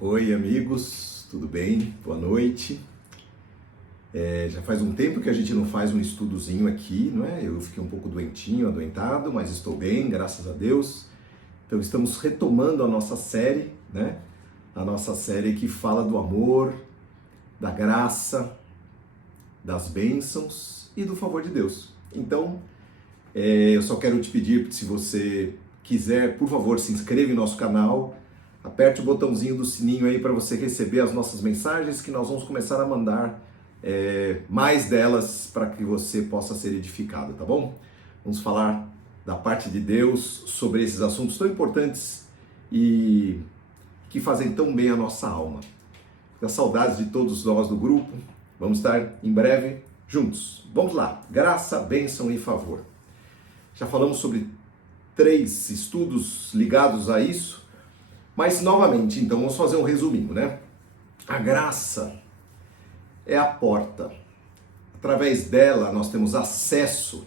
Oi, amigos, tudo bem? Boa noite. Já faz um tempo que a gente não faz um estudozinho aqui, não é? Eu fiquei um pouco doentinho, adoentado, mas estou bem, graças a Deus. Então estamos retomando a nossa série, né? A nossa série que fala do amor, da graça, das bênçãos e do favor de Deus. Então, eu só quero te pedir, se você quiser, por favor, se inscreva em nosso canal, aperte o botãozinho do sininho aí para você receber as nossas mensagens, que nós vamos começar a mandar mais delas para que você possa ser edificado, tá bom? Vamos falar da parte de Deus sobre esses assuntos tão importantes e que fazem tão bem a nossa alma. Com saudades de todos nós do grupo, vamos estar em breve juntos. Vamos lá, graça, bênção e favor. Já falamos sobre 3 estudos ligados a isso, mas novamente, então, vamos fazer um resuminho, né? A graça é a porta. Através dela, nós temos acesso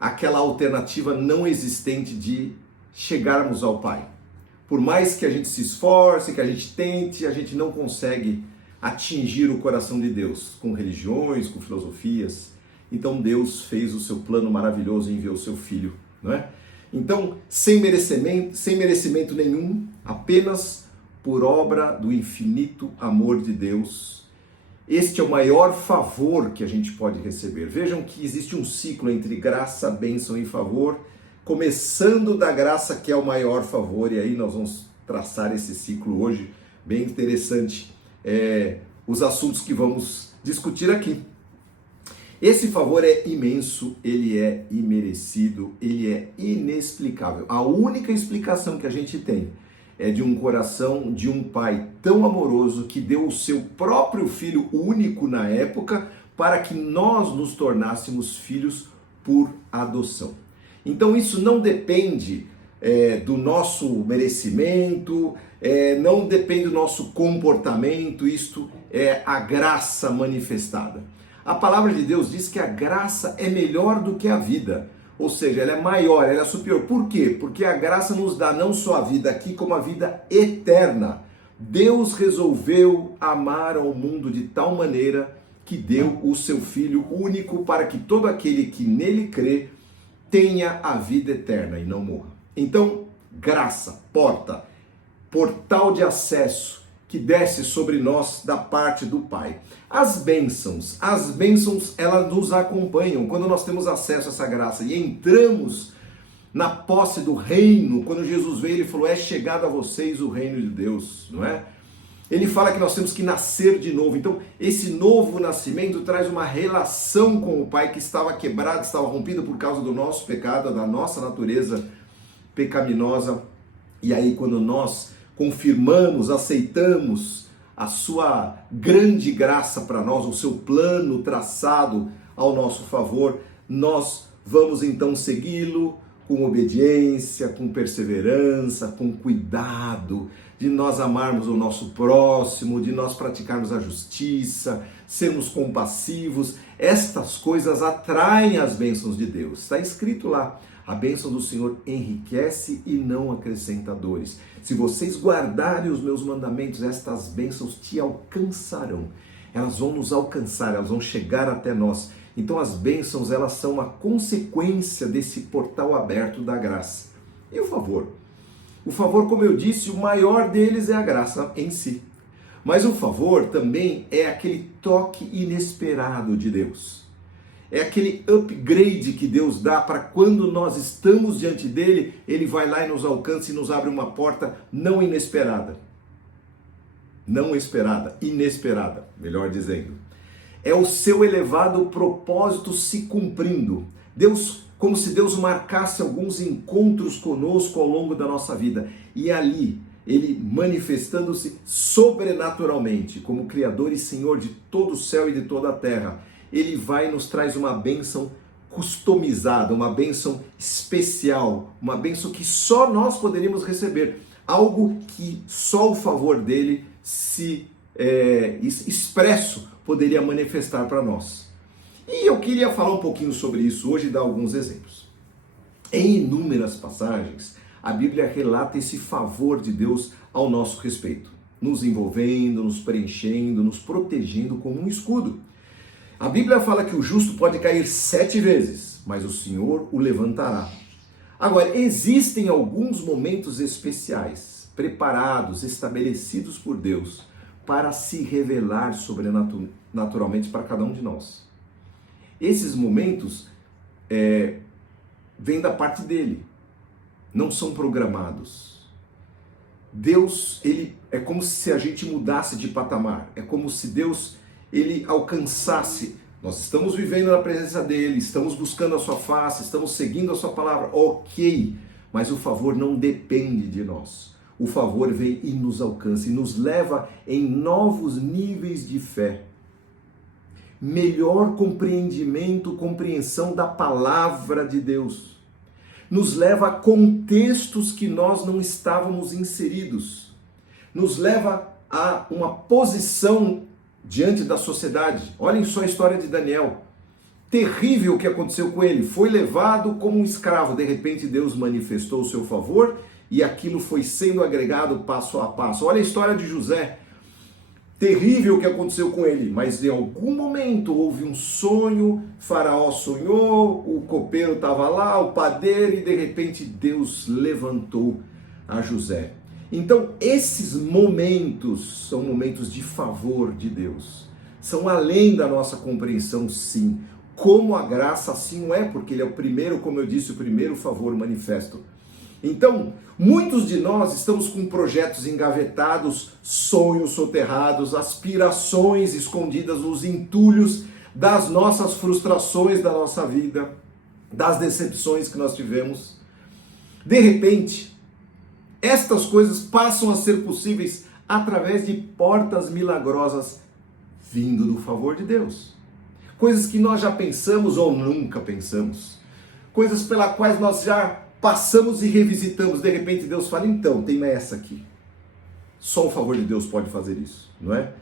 àquela alternativa não existente de chegarmos ao Pai. Por mais que a gente se esforce, que a gente tente, a gente não consegue atingir o coração de Deus com religiões, com filosofias. Então Deus fez o seu plano maravilhoso e enviou o seu Filho, não é? Então, sem merecimento nenhum, apenas por obra do infinito amor de Deus. Este é o maior favor que a gente pode receber. Vejam que existe um ciclo entre graça, bênção e favor, começando da graça, que é o maior favor, e aí nós vamos traçar esse ciclo hoje, bem interessante, os assuntos que vamos discutir aqui. Esse favor é imenso, ele é imerecido, ele é inexplicável. A única explicação que a gente tem é de um coração de um pai tão amoroso que deu o seu próprio filho único na época para que nós nos tornássemos filhos por adoção. Então isso não depende do nosso merecimento, não depende do nosso comportamento, isto é a graça manifestada. A palavra de Deus diz que a graça é melhor do que a vida, ou seja, ela é maior, ela é superior. Por quê? Porque a graça nos dá não só a vida aqui, como a vida eterna. Deus resolveu amar ao mundo de tal maneira que deu o seu Filho único para que todo aquele que nele crê tenha a vida eterna e não morra. Então, graça, porta, portal de acesso que desce sobre nós da parte do Pai. As bênçãos, elas nos acompanham quando nós temos acesso a essa graça e entramos na posse do reino. Quando Jesus veio, ele falou: é chegado a vocês o reino de Deus, não é? Ele fala que nós temos que nascer de novo. Então, esse novo nascimento traz uma relação com o Pai que estava quebrado, estava rompido por causa do nosso pecado, da nossa natureza pecaminosa. E aí, quando nós confirmamos, aceitamos a sua grande graça para nós, o seu plano traçado ao nosso favor, nós vamos então segui-lo com obediência, com perseverança, com cuidado, de nós amarmos o nosso próximo, de nós praticarmos a justiça, sermos compassivos. Estas coisas atraem as bênçãos de Deus. Está escrito lá: a bênção do Senhor enriquece e não acrescenta dores. Se vocês guardarem os meus mandamentos, estas bênçãos te alcançarão. Elas vão nos alcançar, elas vão chegar até nós. Então as bênçãos, elas são uma consequência desse portal aberto da graça. E o favor? O favor, como eu disse, o maior deles é a graça em si. Mas o favor também é aquele toque inesperado de Deus. É aquele upgrade que Deus dá para quando nós estamos diante dele, ele vai lá e nos alcança e nos abre uma porta não inesperada. Não esperada, inesperada, melhor dizendo. É o seu elevado propósito se cumprindo. Como se Deus marcasse alguns encontros conosco ao longo da nossa vida. E ali, ele manifestando-se sobrenaturalmente, como Criador e Senhor de todo o céu e de toda a terra, ele vai e nos traz uma bênção customizada, uma bênção especial, uma bênção que só nós poderíamos receber, algo que só o favor dele expresso poderia manifestar para nós. E eu queria falar um pouquinho sobre isso hoje e dar alguns exemplos. Em inúmeras passagens, a Bíblia relata esse favor de Deus ao nosso respeito. nos envolvendo, nos preenchendo, nos protegendo como um escudo. A Bíblia fala que o justo pode cair 7 vezes, mas o Senhor o levantará. Agora, existem alguns momentos especiais, preparados, estabelecidos por Deus, para se revelar sobrenaturalmente para cada um de nós. Esses momentos vêm da parte dele, não são programados. Deus, ele é como se a gente mudasse de patamar, é como se Deus, ele alcançasse. Nós estamos vivendo na presença dele, estamos buscando a sua face, estamos seguindo a sua palavra, ok, mas o favor não depende de nós. O favor vem e nos alcança e nos leva em novos níveis de fé. Melhor compreensão da palavra de Deus. Nos leva a contextos que nós não estávamos inseridos. Nos leva a uma posição diante da sociedade. Olhem só a história de Daniel. Terrível o que aconteceu com ele. Foi levado como um escravo. De repente Deus manifestou o seu favor e aquilo foi sendo agregado passo a passo. Olha a história de José. Terrível o que aconteceu com ele, mas em algum momento houve um sonho, Faraó sonhou, o copeiro estava lá, o padeiro, e de repente Deus levantou a José. Então esses momentos são momentos de favor de Deus, são além da nossa compreensão, sim. Como a graça assim o é, porque ele é o primeiro, como eu disse, o primeiro favor manifesto. Então, muitos de nós estamos com projetos engavetados, sonhos soterrados, aspirações escondidas nos entulhos das nossas frustrações da nossa vida, das decepções que nós tivemos. De repente, estas coisas passam a ser possíveis através de portas milagrosas vindo do favor de Deus. Coisas que nós já pensamos ou nunca pensamos. Coisas pelas quais nós já passamos e revisitamos, de repente Deus fala, então, tem essa aqui. Só o favor de Deus pode fazer isso, não é?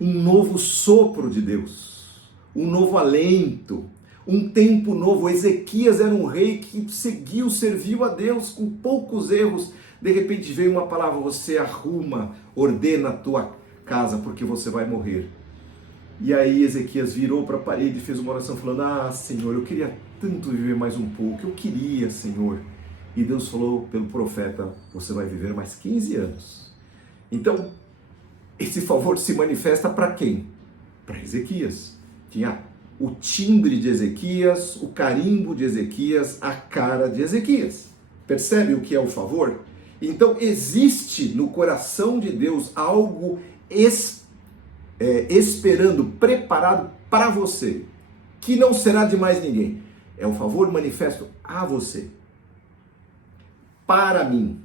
Um novo sopro de Deus, um novo alento, um tempo novo. Ezequias era um rei que serviu a Deus com poucos erros. De repente veio uma palavra, você arruma, ordena a tua casa, porque você vai morrer. E aí Ezequias virou para a parede e fez uma oração falando, Senhor, eu queria tanto viver mais um pouco, eu queria, Senhor. E Deus falou pelo profeta, você vai viver mais 15 anos. Então, esse favor se manifesta para quem? Para Ezequias. Tinha o timbre de Ezequias, o carimbo de Ezequias, a cara de Ezequias. Percebe o que é o favor? Então, existe no coração de Deus algo esperando, preparado para você, que não será de mais ninguém. É o favor manifesto a você. Para mim,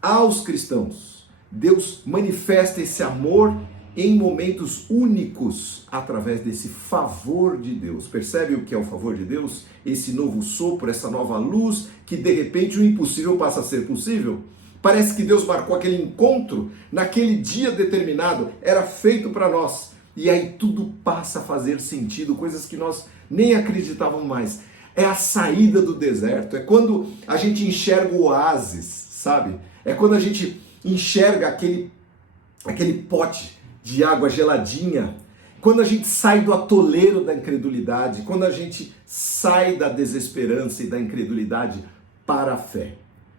aos cristãos, Deus manifesta esse amor em momentos únicos através desse favor de Deus. Percebe o que é o favor de Deus? Esse novo sopro, essa nova luz, que de repente o impossível passa a ser possível. Parece que Deus marcou aquele encontro naquele dia determinado, era feito para nós. E aí tudo passa a fazer sentido, coisas que nós nem acreditávamos mais. É a saída do deserto, é quando a gente enxerga o oásis, sabe? É quando a gente enxerga aquele pote de água geladinha, quando a gente sai do atoleiro da incredulidade, quando a gente sai da desesperança e da incredulidade para a fé.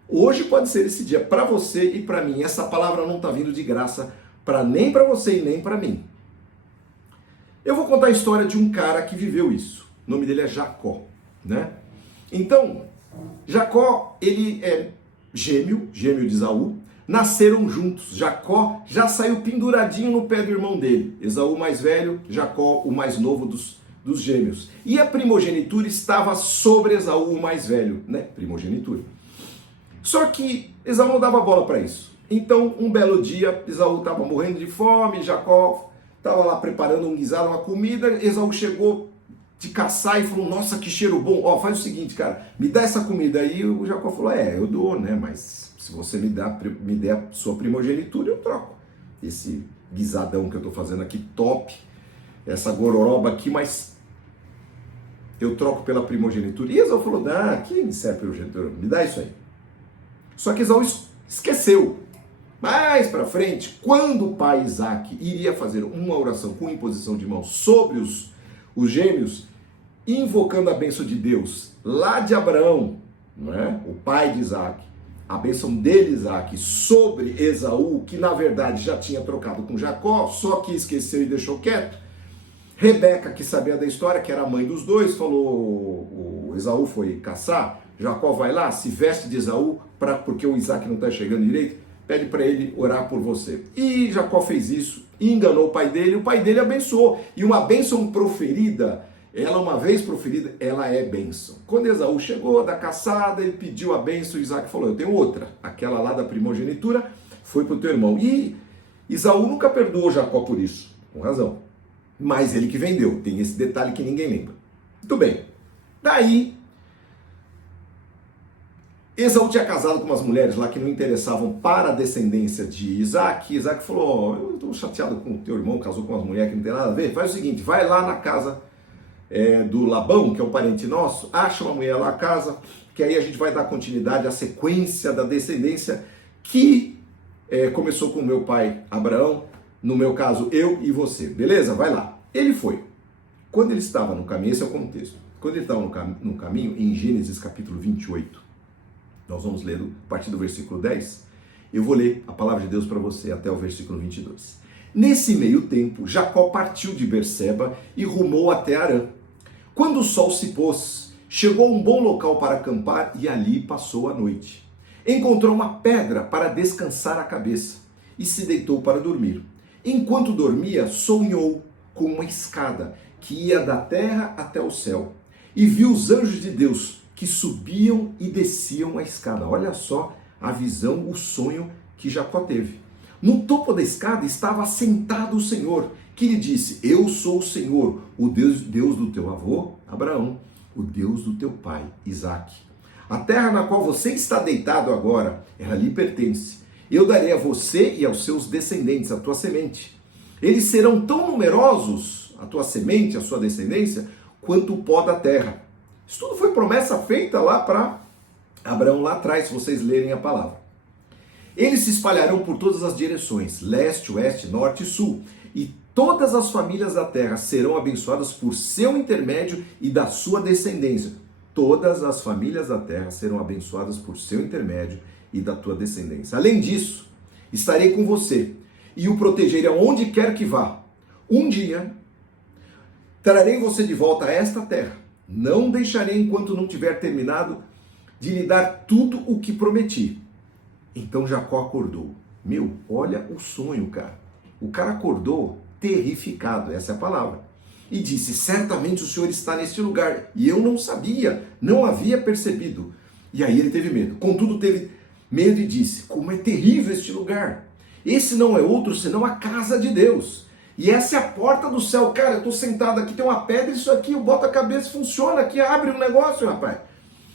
Hoje pode ser esse dia para você e para mim. Essa palavra não está vindo de graça nem para você e nem para mim. Eu vou contar a história de um cara que viveu isso. O nome dele é Jacó. Né? Então, Jacó, ele é gêmeo de Esaú, nasceram juntos. Jacó já saiu penduradinho no pé do irmão dele, Esaú mais velho, Jacó o mais novo dos gêmeos. E a primogenitura estava sobre Esaú o mais velho, né? Primogenitura. Só que Esaú não dava bola para isso. Então, um belo dia, Esaú estava morrendo de fome, Jacó estava lá preparando um guisado, uma comida, Esaú chegou de caçar e falou, nossa, que cheiro bom, faz o seguinte, cara, me dá essa comida aí. O Jacó falou, eu dou, né, mas se você me der a sua primogenitura, eu troco esse guisadão que eu tô fazendo aqui, top, essa gororoba aqui, mas eu troco pela primogenitura. E Esaú falou, que serve primogenitura, me dá isso aí. Só que Esaú esqueceu, Mais para frente, quando o pai Isaac iria fazer uma oração com imposição de mãos sobre os gêmeos, invocando a bênção de Deus lá de Abraão, não é? O pai de Isaac, a bênção dele, Isaac, sobre Esaú, que na verdade já tinha trocado com Jacó, só que esqueceu e deixou quieto. Rebeca, que sabia da história, que era a mãe dos dois, falou: o Esaú foi caçar, Jacó vai lá, se veste de Esaú, porque o Isaac não está chegando direito, pede para ele orar por você. E Jacó fez isso, enganou o pai dele abençoou. E uma bênção proferida, ela uma vez proferida, ela é bênção. Quando Esaú chegou da caçada, ele pediu a bênção, e Isaac falou: eu tenho outra, aquela lá da primogenitura, foi para o teu irmão. E Esaú nunca perdoou Jacó por isso, com razão. Mas ele que vendeu, tem esse detalhe que ninguém lembra. Muito bem. Daí, Esaú tinha casado com umas mulheres lá que não interessavam para a descendência de Isaac. Isaac falou: eu estou chateado com o teu irmão, casou com umas mulheres que não tem nada a ver. Faz o seguinte, vai lá na casa do Labão, que é um parente nosso, acha uma mulher lá, casa, que aí a gente vai dar continuidade à sequência da descendência que começou com o meu pai Abraão, no meu caso, eu e você. Beleza? Vai lá. Ele foi. Quando ele estava no caminho, esse é o contexto. Quando ele estava no caminho, em Gênesis capítulo 28, nós vamos ler a partir do versículo 10, eu vou ler a palavra de Deus para você até o versículo 22. Nesse meio tempo, Jacó partiu de Berseba e rumou até Harã. Quando o sol se pôs, chegou a um bom local para acampar e ali passou a noite. Encontrou uma pedra para descansar a cabeça e se deitou para dormir. Enquanto dormia, sonhou com uma escada que ia da terra até o céu e viu os anjos de Deus que subiam e desciam a escada. Olha só a visão, o sonho que Jacó teve. No topo da escada estava assentado o Senhor, que lhe disse: eu sou o Senhor, o Deus do teu avô, Abraão, o Deus do teu pai, Isaque. A terra na qual você está deitado agora, ela lhe pertence. Eu darei a você e aos seus descendentes, a tua semente. Eles serão tão numerosos, a tua semente, a sua descendência, quanto o pó da terra. Isso tudo foi promessa feita lá para Abraão lá atrás, se vocês lerem a palavra. Eles se espalharão por todas as direções, leste, oeste, norte e sul, e todas as famílias da terra serão abençoadas por seu intermédio e da sua descendência. Todas as famílias da terra serão abençoadas por seu intermédio e da tua descendência. Além disso, estarei com você e o protegerei aonde quer que vá. Um dia, trarei você de volta a esta terra. Não deixarei enquanto não tiver terminado de lhe dar tudo o que prometi. Então Jacó acordou. Olha o sonho, cara. O cara acordou terrificado, essa é a palavra. E disse: certamente o Senhor está neste lugar. E eu não sabia, não havia percebido. E aí ele teve medo. Contudo, teve medo e disse: como é terrível este lugar. Esse não é outro senão a casa de Deus. E essa é a porta do céu. Cara, eu estou sentado aqui, tem uma pedra, isso aqui, eu boto a cabeça, funciona aqui, abre um negócio, rapaz.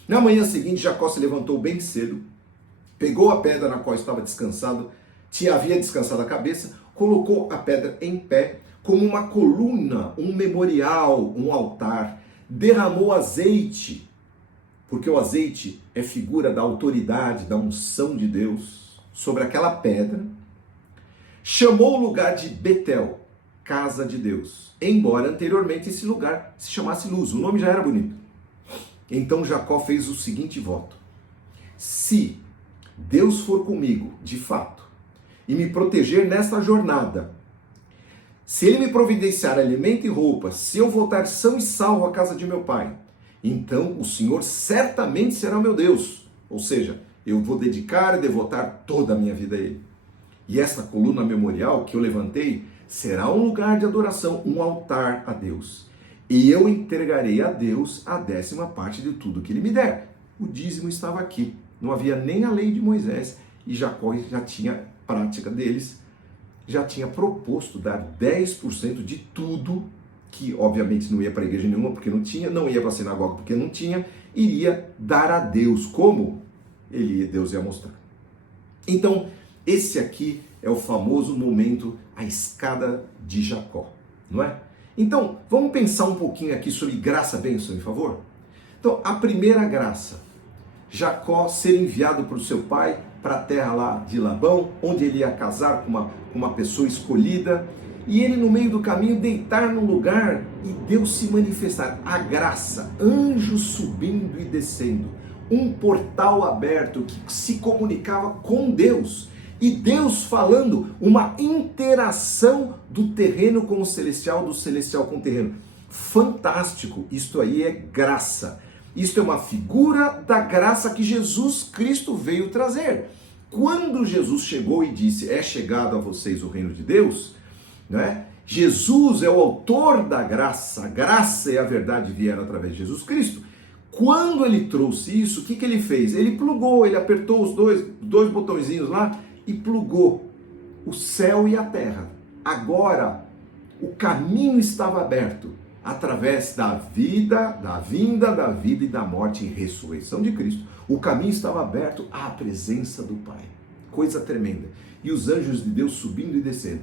Na manhã seguinte, Jacó se levantou bem cedo, pegou a pedra na qual estava descansado, havia descansado a cabeça, colocou a pedra em pé, como uma coluna, um memorial, um altar, derramou azeite, porque o azeite é figura da autoridade, da unção de Deus, sobre aquela pedra, chamou o lugar de Betel, casa de Deus, embora anteriormente esse lugar se chamasse Luz, o nome já era bonito. Então Jacó fez o seguinte voto: se Deus for comigo, de fato, e me proteger nesta jornada, se Ele me providenciar alimento e roupa, se eu voltar são e salvo à casa de meu pai, então o Senhor certamente será o meu Deus. Ou seja, eu vou dedicar e devotar toda a minha vida a Ele. E essa coluna memorial que eu levantei será um lugar de adoração, um altar a Deus. E eu entregarei a Deus a 10ª parte de tudo que Ele me der. O dízimo estava aqui. Não havia nem a lei de Moisés. E Jacó já tinha prática deles. Já tinha proposto dar 10% de tudo, que obviamente não ia para a igreja nenhuma porque não tinha, não ia para a sinagoga porque não tinha, iria dar a Deus. Como? Deus ia mostrar. Então, esse aqui é o famoso momento, a escada de Jacó, não é? Então, vamos pensar um pouquinho aqui sobre graça, bênção, por favor? Então, a primeira graça, Jacó ser enviado para o seu pai para a terra lá de Labão, onde ele ia casar com uma pessoa escolhida, e ele no meio do caminho deitar num lugar e Deus se manifestar. A graça, anjos subindo e descendo, um portal aberto que se comunicava com Deus, e Deus falando, uma interação do terreno com o celestial, do celestial com o terreno. Fantástico, isto aí é graça. Isto é uma figura da graça que Jesus Cristo veio trazer. Quando Jesus chegou e disse, é chegado a vocês o reino de Deus, né? Jesus é o autor da graça, a graça e a verdade vieram através de Jesus Cristo. Quando ele trouxe isso, o que ele fez? Ele plugou, ele apertou os dois botõezinhos lá e plugou o céu e a terra. Agora, o caminho estava aberto através da vida, da vinda, da vida e da morte e ressurreição de Cristo. O caminho estava aberto à presença do Pai. Coisa tremenda. E os anjos de Deus subindo e descendo.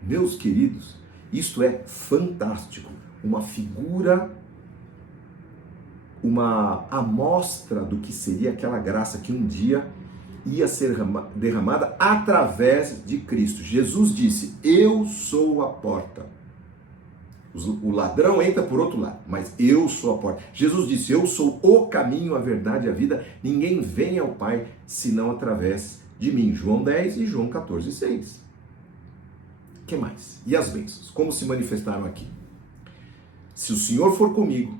Meus queridos, isto é fantástico. Uma figura, uma amostra do que seria aquela graça que um dia ia ser derramada através de Cristo. Jesus disse, eu sou a porta. O ladrão entra por outro lado, mas eu sou a porta. Jesus disse, eu sou o caminho, a verdade e a vida. Ninguém vem ao Pai senão através de mim. João 10 e João 14, 6. O que mais? E as bênçãos? Como se manifestaram aqui? Se o Senhor for comigo,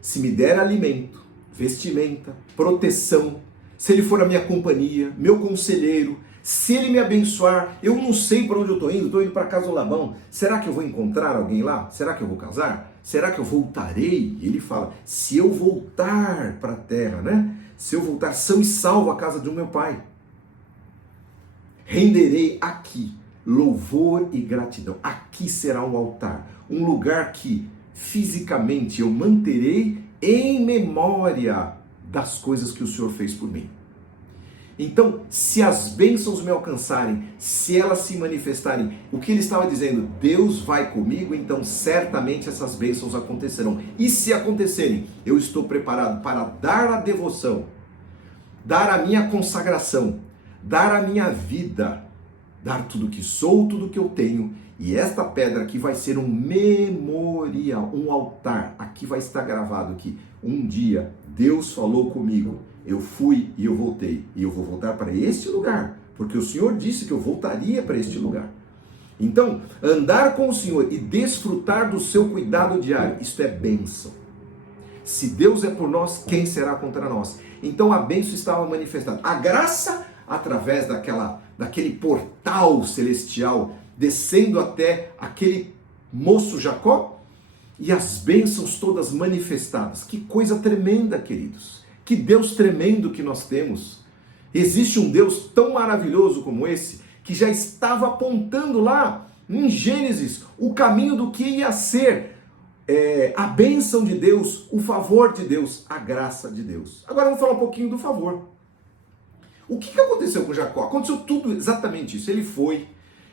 se me der alimento, vestimenta, proteção, se Ele for a minha companhia, meu conselheiro, se Ele me abençoar, eu não sei para onde eu estou indo para a casa do Labão, será que eu vou encontrar alguém lá? Será que eu vou casar? Será que eu voltarei? E ele fala, se eu voltar para a terra, né? Se eu voltar são e salvo à casa do meu pai, renderei aqui louvor e gratidão. Aqui será um altar, um lugar que fisicamente eu manterei em memória das coisas que o Senhor fez por mim. Então, se as bênçãos me alcançarem, se elas se manifestarem, o que ele estava dizendo, Deus vai comigo, então certamente essas bênçãos acontecerão. E se acontecerem, eu estou preparado para dar a devoção, dar a minha consagração, dar a minha vida, dar tudo que sou, tudo que eu tenho. E esta pedra aqui vai ser um memorial, um altar. Aqui vai estar gravado que um dia Deus falou comigo. Eu fui e eu voltei. E eu vou voltar para este lugar. Porque o Senhor disse que eu voltaria para este lugar. Então, andar com o Senhor e desfrutar do seu cuidado diário, isto é bênção. Se Deus é por nós, quem será contra nós? Então a bênção estava manifestada. A graça, através daquele portal celestial, descendo até aquele moço Jacó, e as bênçãos todas manifestadas. Que coisa tremenda, queridos. Que Deus tremendo que nós temos. Existe um Deus tão maravilhoso como esse, que já estava apontando lá em Gênesis o caminho do que ia ser a bênção de Deus, o favor de Deus, a graça de Deus. Agora vamos falar um pouquinho do favor. O que aconteceu com Jacó? Aconteceu tudo exatamente isso. Ele foi,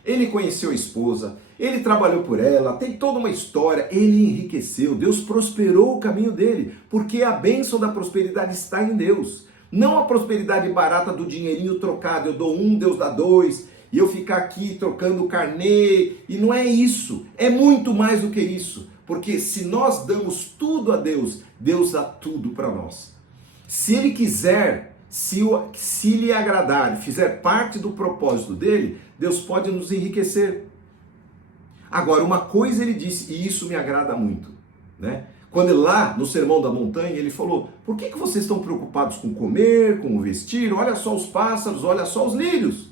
ele conheceu a esposa, ele trabalhou por ela, tem toda uma história, ele enriqueceu, Deus prosperou o caminho dele, porque a bênção da prosperidade está em Deus. Não a prosperidade barata do dinheirinho trocado, eu dou um, Deus dá dois, e eu ficar aqui trocando carnê, e não é isso, é muito mais do que isso, porque se nós damos tudo a Deus, Deus dá tudo para nós. Se Ele quiser, se lhe agradar, fizer parte do propósito dele, Deus pode nos enriquecer. Agora, uma coisa ele disse, e isso me agrada muito, né? Quando ele, lá no Sermão da Montanha, ele falou, por que vocês estão preocupados com comer, com vestir? Olha só os pássaros, olha só os lírios.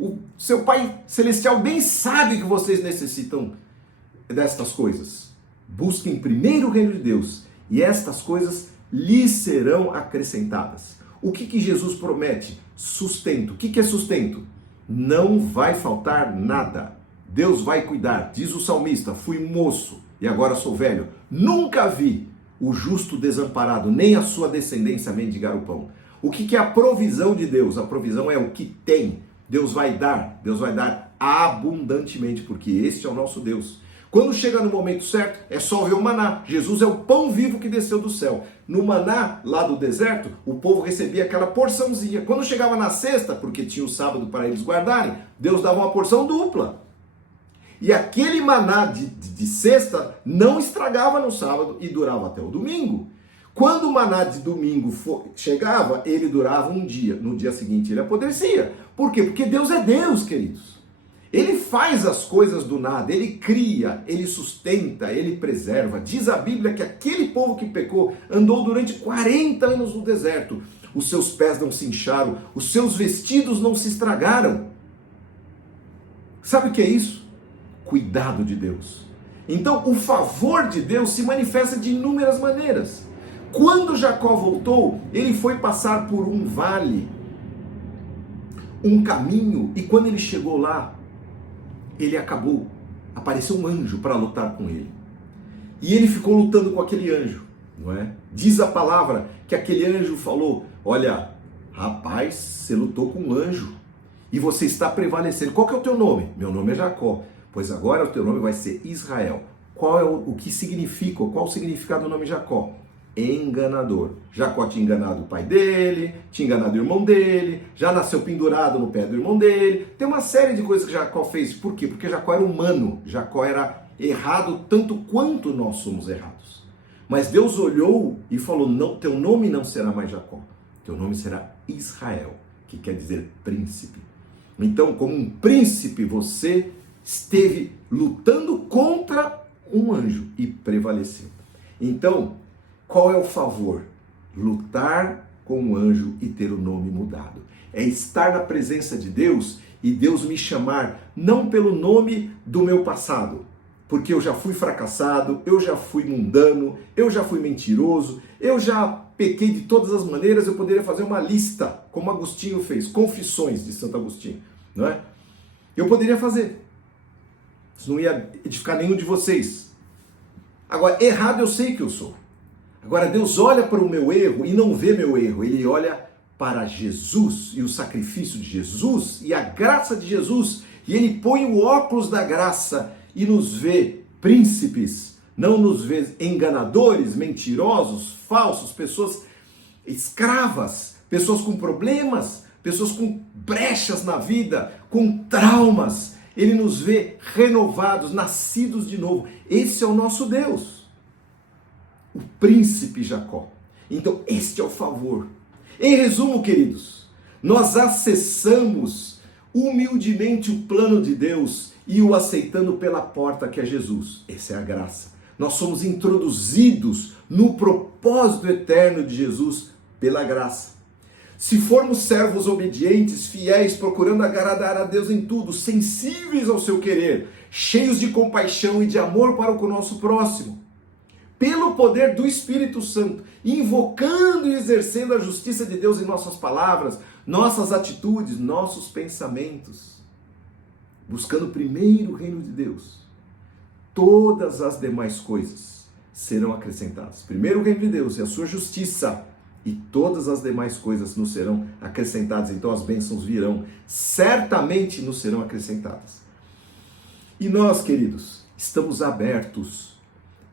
O seu Pai Celestial bem sabe que vocês necessitam destas coisas. Busquem primeiro o reino de Deus, e estas coisas lhes serão acrescentadas. O que Jesus promete? Sustento. O que é sustento? Não vai faltar nada. Deus vai cuidar. Diz o salmista, fui moço e agora sou velho. Nunca vi o justo desamparado, nem a sua descendência mendigar o pão. O que é a provisão de Deus? A provisão é o que tem. Deus vai dar abundantemente, porque este é o nosso Deus. Quando chega no momento certo, é só ver o maná. Jesus é o pão vivo que desceu do céu. No maná, lá do deserto, o povo recebia aquela porçãozinha. Quando chegava na sexta, porque tinha o sábado para eles guardarem, Deus dava uma porção dupla. E aquele maná de sexta não estragava no sábado e durava até o domingo. Quando o maná de domingo chegava, ele durava um dia. No dia seguinte ele apodrecia. Por quê? Porque Deus é Deus, queridos. Ele faz as coisas do nada, ele cria, ele sustenta, ele preserva. Diz a Bíblia que aquele povo que pecou andou durante 40 anos no deserto. Os seus pés não se incharam, os seus vestidos não se estragaram. Sabe o que é isso? Cuidado de Deus. Então, o favor de Deus se manifesta de inúmeras maneiras. Quando Jacó voltou, ele foi passar por um vale, um caminho, e quando ele chegou lá, apareceu um anjo para lutar com ele. E ele ficou lutando com aquele anjo, não é? Diz a palavra que aquele anjo falou: olha, rapaz, você lutou com um anjo e você está prevalecendo. Qual que é o teu nome? Meu nome é Jacó. Pois agora o teu nome vai ser Israel. Qual é o que significa? Qual o significado do nome Jacó? Enganador. Jacó tinha enganado o pai dele, tinha enganado o irmão dele, já nasceu pendurado no pé do irmão dele. Tem uma série de coisas que Jacó fez. Por quê? Porque Jacó era humano. Jacó era errado tanto quanto nós somos errados. Mas Deus olhou e falou: não, teu nome não será mais Jacó. Teu nome será Israel, que quer dizer príncipe. Então, como um príncipe, você esteve lutando contra um anjo e prevaleceu. Então, qual é o favor? Lutar com um anjo e ter o nome mudado. É estar na presença de Deus e Deus me chamar não pelo nome do meu passado, porque eu já fui fracassado, eu já fui mundano, eu já fui mentiroso, eu já pequei de todas as maneiras. Eu poderia fazer uma lista, como Agostinho fez, Confissões de Santo Agostinho, não é? Eu poderia fazer. Isso não ia edificar nenhum de vocês. Agora, errado eu sei que eu sou. Agora, Deus olha para o meu erro e não vê meu erro. Ele olha para Jesus e o sacrifício de Jesus e a graça de Jesus. E ele põe o óculos da graça e nos vê príncipes. Não nos vê enganadores, mentirosos, falsos, pessoas escravas, pessoas com problemas, pessoas com brechas na vida, com traumas. Ele nos vê renovados, nascidos de novo. Esse é o nosso Deus. O príncipe Jacó. Então, este é o favor. Em resumo, queridos, nós acessamos humildemente o plano de Deus e o aceitando pela porta que é Jesus. Essa é a graça. Nós somos introduzidos no propósito eterno de Jesus pela graça. Se formos servos obedientes, fiéis, procurando agradar a Deus em tudo, sensíveis ao seu querer, cheios de compaixão e de amor para com o nosso próximo, pelo poder do Espírito Santo, invocando e exercendo a justiça de Deus em nossas palavras, nossas atitudes, nossos pensamentos, buscando primeiro o reino de Deus, todas as demais coisas serão acrescentadas. Primeiro o reino de Deus e a sua justiça, e todas as demais coisas nos serão acrescentadas. Então as bênçãos virão, certamente nos serão acrescentadas. E nós, queridos, estamos abertos,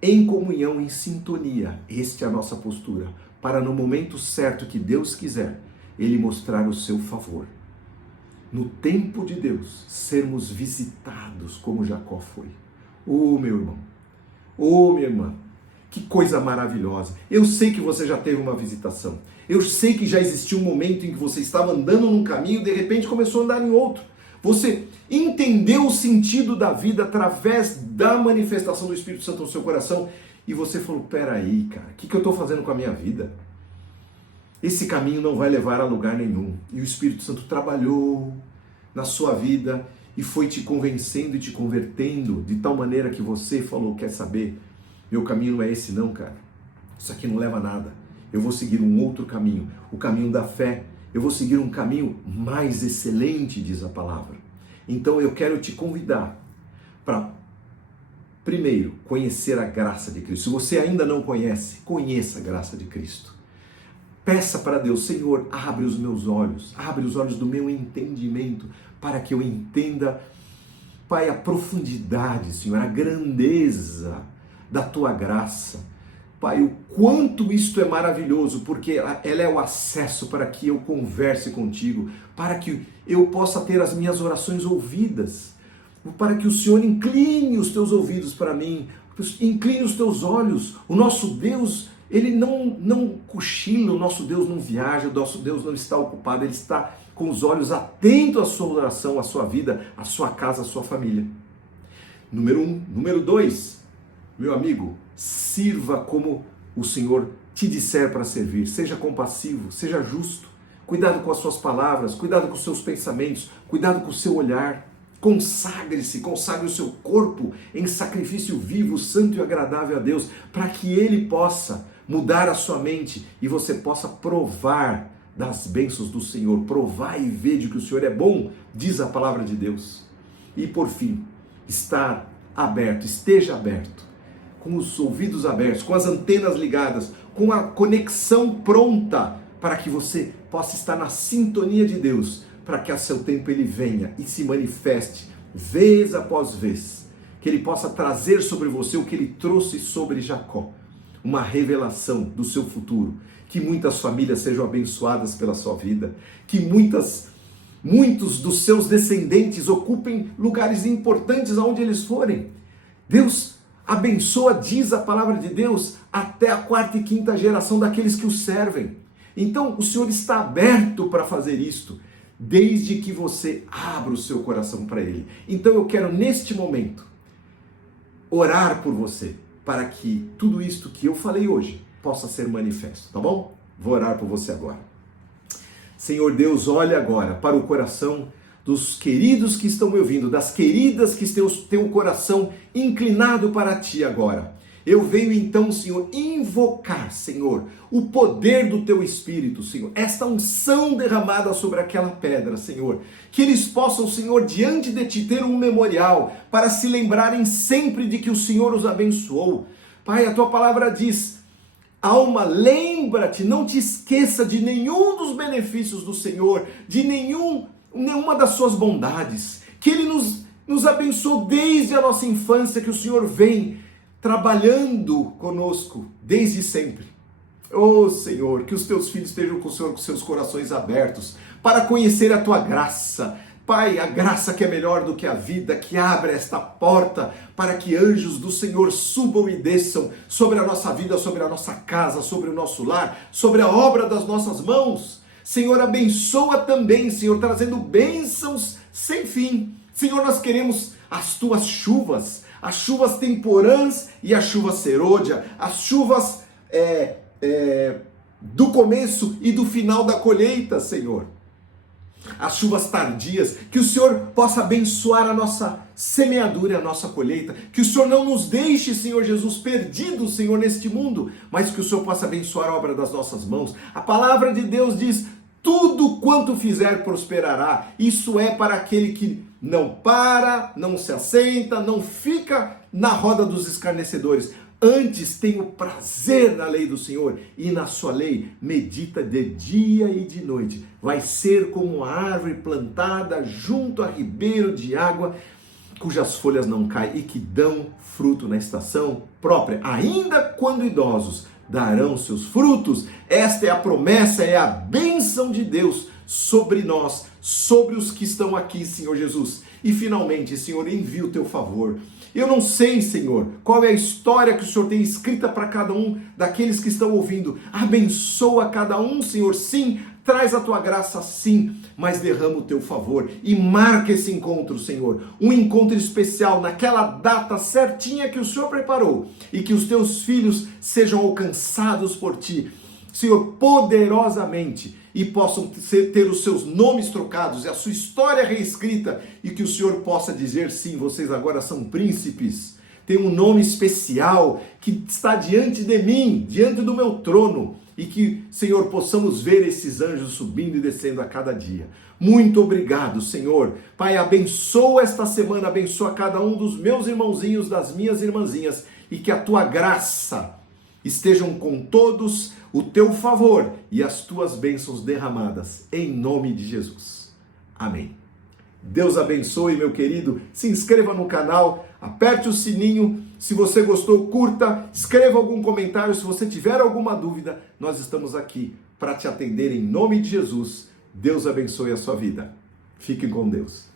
em comunhão, em sintonia. Esta é a nossa postura, para no momento certo que Deus quiser, Ele mostrar o seu favor. No tempo de Deus, sermos visitados como Jacó foi. Ô meu irmão, ô minha irmã, que coisa maravilhosa. Eu sei que você já teve uma visitação. Eu sei que já existiu um momento em que você estava andando num caminho e de repente começou a andar em outro. Você entendeu o sentido da vida através da manifestação do Espírito Santo no seu coração e você falou: peraí, cara, o que eu estou fazendo com a minha vida? Esse caminho não vai levar a lugar nenhum. E o Espírito Santo trabalhou na sua vida e foi te convencendo e te convertendo de tal maneira que você falou: quer saber? Meu caminho não é esse não, cara. Isso aqui não leva a nada. Eu vou seguir um outro caminho, o caminho da fé. Eu vou seguir um caminho mais excelente, diz a palavra. Então eu quero te convidar para, primeiro, conhecer a graça de Cristo. Se você ainda não conhece, conheça a graça de Cristo. Peça para Deus: Senhor, abre os meus olhos, abre os olhos do meu entendimento, para que eu entenda Pai, a profundidade, Senhor, a grandeza da tua graça. Pai, o quanto isto é maravilhoso, porque ela é o acesso para que eu converse contigo, para que eu possa ter as minhas orações ouvidas, para que o Senhor incline os teus ouvidos para mim, incline os teus olhos. O nosso Deus, ele não cochila, o nosso Deus não viaja, o nosso Deus não está ocupado, ele está com os olhos atentos à sua oração, à sua vida, à sua casa, à sua família. Número 1. Número 2, meu amigo, sirva como o Senhor te disser para servir. Seja compassivo, seja justo. Cuidado com as suas palavras, cuidado com os seus pensamentos, cuidado com o seu olhar. Consagre-se, consagre o seu corpo em sacrifício vivo, santo e agradável a Deus, para que Ele possa mudar a sua mente e você possa provar das bênçãos do Senhor. Provar e ver de que o Senhor é bom, diz a palavra de Deus. E por fim, estar aberto, esteja aberto, com os ouvidos abertos, com as antenas ligadas, com a conexão pronta, para que você possa estar na sintonia de Deus, para que a seu tempo Ele venha e se manifeste vez após vez, que Ele possa trazer sobre você o que Ele trouxe sobre Jacó, uma revelação do seu futuro, que muitas famílias sejam abençoadas pela sua vida, que muitos dos seus descendentes ocupem lugares importantes aonde eles forem. Deus abençoa, diz a palavra de Deus, até a 4ª e 5ª geração daqueles que o servem. Então o Senhor está aberto para fazer isto, desde que você abra o seu coração para Ele. Então eu quero neste momento orar por você, para que tudo isto que eu falei hoje possa ser manifesto, tá bom? Vou orar por você agora. Senhor Deus, olha agora para o coração dos queridos que estão me ouvindo, das queridas que têm o coração inclinado para Ti agora. Eu venho então, Senhor, invocar, Senhor, o poder do Teu Espírito, Senhor, esta unção derramada sobre aquela pedra, Senhor, que eles possam, Senhor, diante de Ti ter um memorial, para se lembrarem sempre de que o Senhor os abençoou. Pai, a Tua palavra diz: alma, lembra-te, não te esqueça de nenhum dos benefícios do Senhor, de nenhuma das suas bondades, que Ele nos abençoou desde a nossa infância, que o Senhor vem trabalhando conosco desde sempre. Oh Senhor, que os teus filhos estejam com seus corações abertos para conhecer a tua graça. Pai, a graça que é melhor do que a vida, que abre esta porta para que anjos do Senhor subam e desçam sobre a nossa vida, sobre a nossa casa, sobre o nosso lar, sobre a obra das nossas mãos. Senhor, abençoa também, Senhor, trazendo bênçãos sem fim. Senhor, nós queremos as tuas chuvas, as chuvas temporãs e a chuva serôdia, as chuvas do começo e do final da colheita, Senhor. As chuvas tardias, que o Senhor possa abençoar a nossa semeadura e a nossa colheita, que o Senhor não nos deixe, Senhor Jesus, perdidos, Senhor, neste mundo, mas que o Senhor possa abençoar a obra das nossas mãos. A palavra de Deus diz: tudo quanto fizer prosperará. Isso é para aquele que não para, não se assenta, não fica na roda dos escarnecedores. Antes tem o prazer na lei do Senhor, e na sua lei medita de dia e de noite. Vai ser como a árvore plantada junto a ribeiro de água, cujas folhas não caem e que dão fruto na estação própria. Ainda quando idosos, darão seus frutos. Esta é a promessa, é a bênção de Deus sobre nós, sobre os que estão aqui, Senhor Jesus. E finalmente, Senhor, envia o teu favor. Eu não sei, Senhor, qual é a história que o Senhor tem escrita para cada um daqueles que estão ouvindo. Abençoa cada um, Senhor, sim. Traz a tua graça, sim, mas derrama o teu favor e marca esse encontro, Senhor. Um encontro especial naquela data certinha que o Senhor preparou, e que os teus filhos sejam alcançados por ti, Senhor, poderosamente, e possam ter os seus nomes trocados e a sua história reescrita, e que o Senhor possa dizer: sim, vocês agora são príncipes, tem um nome especial que está diante de mim, diante do meu trono. E que, Senhor, possamos ver esses anjos subindo e descendo a cada dia. Muito obrigado, Senhor. Pai, abençoa esta semana, abençoa cada um dos meus irmãozinhos, das minhas irmãzinhas, e que a tua graça estejam com todos, o teu favor e as tuas bênçãos derramadas, em nome de Jesus. Amém. Deus abençoe, meu querido. Se inscreva no canal, aperte o sininho. Se você gostou, curta, escreva algum comentário. Se você tiver alguma dúvida, nós estamos aqui para te atender em nome de Jesus. Deus abençoe a sua vida. Fique com Deus.